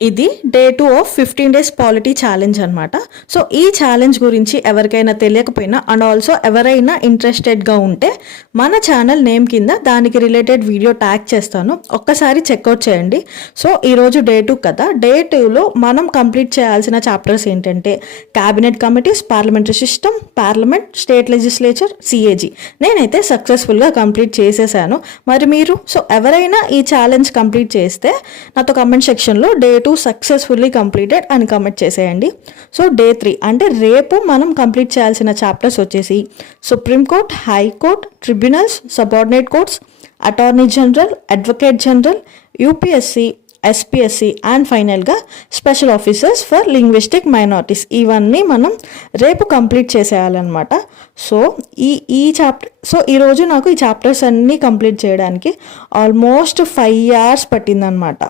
ఇది day 2 of 15 days polity challenge అనమాట. So ఈ ఛాలెంజ్ గురించి ఎవరికైనా తెలియకపోయినా అండ్ ఆల్సో ఎవరైనా ఇంట్రెస్టెడ్గా ఉంటే మన ఛానల్ నేమ్ కింద దానికి రిలేటెడ్ వీడియో ట్యాగ్ చేస్తాను, ఒక్కసారి చెక్అవుట్ చేయండి. సో ఈరోజు డే 2 కదా, డే 2లో మనం కంప్లీట్ చేయాల్సిన చాప్టర్స్ ఏంటంటే cabinet committees, parliamentary system, parliament, state legislature, CAG. నేనైతే సక్సెస్ఫుల్గా కంప్లీట్ చేసేసాను. మరి మీరు ఎవరైనా ఈ ఛాలెంజ్ కంప్లీట్ చేస్తే నాతో కమెంట్ సెక్షన్లో డే 2 సక్సెస్ఫుల్లీ కంప్లీటెడ్ అని కమెంట్ చేసేయండి. సో డే 3 అంటే రేపు మనం కంప్లీట్ చేయాల్సిన చాప్టర్స్ వచ్చేసి supreme court, high court, tribunals, subordinate courts, attorney general, advocate general, UPSC, SPSC and ఫైనల్గా special officers for linguistic minorities. ఇవన్నీ మనం రేపు కంప్లీట్ చేసేయాలన్నమాట. సో ఈరోజు నాకు ఈ చాప్టర్స్ అన్నీ కంప్లీట్ చేయడానికి ఆల్మోస్ట్ 5 hours పట్టిందనమాట.